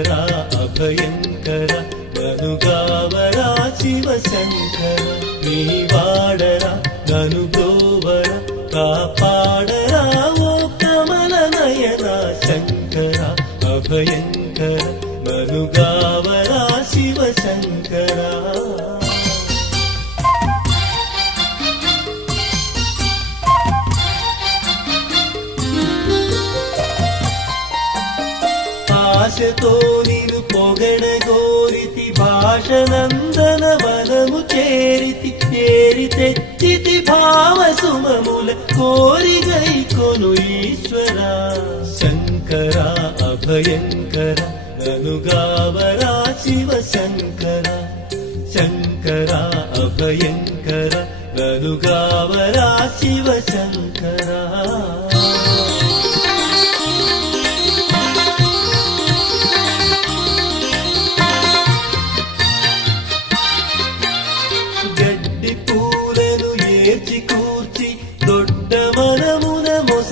శంకర అభయంకర ననుగావరా శివ శంకర నీ వాడరా నను బ్రోవర కాపాడరా ఓ కమల నయన శంకర అభయంకర ననుగావరా శివ శంకర ఆశతో నిను పొగడగోరితి భాషనందన వనము చేరితెత్తితి భావ సుమముల కోరిగై కొను ఈశ్వర శంకర అభయంకర ననుగావరా శివ శంకర శంకర అభయంకర ననుగావరా శివ శంకర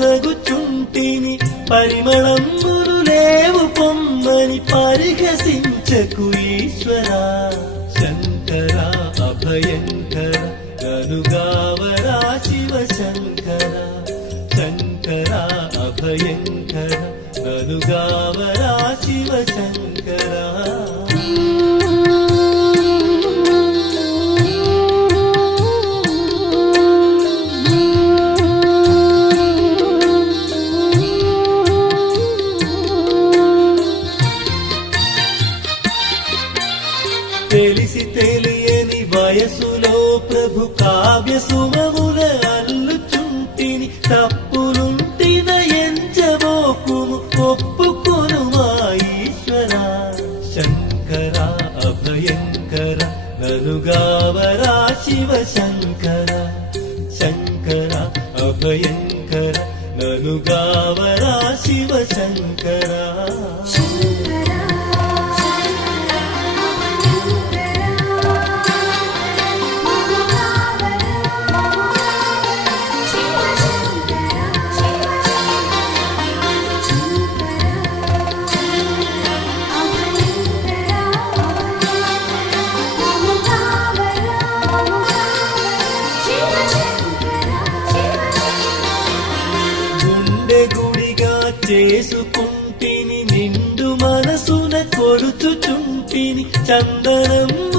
మొసగుచుంటిని పరిమళంబులు లేవు పొమ్మని పరిహసించకు ఈశ్వర శంకర అభయంకర ననుగావరా శివ శంకర శంకర అభయంకర ననుగావరా శివ శంకర తెలిసి తెలియని వయసులో ప్రభు కావ్య సుమముల అల్లుచుంటిని తప్పులుంటిన ఎంచబోకుము ఒప్పుకొను మా ఈశ్వర శంకర అభయంకర ననుగావరా శివ శంకర శంకర అభయంకర ననుగావరా శివ శంకర గుడిగా చేసుకుంటిని నిండు మనసున కొలుచుచుంటిని చందనము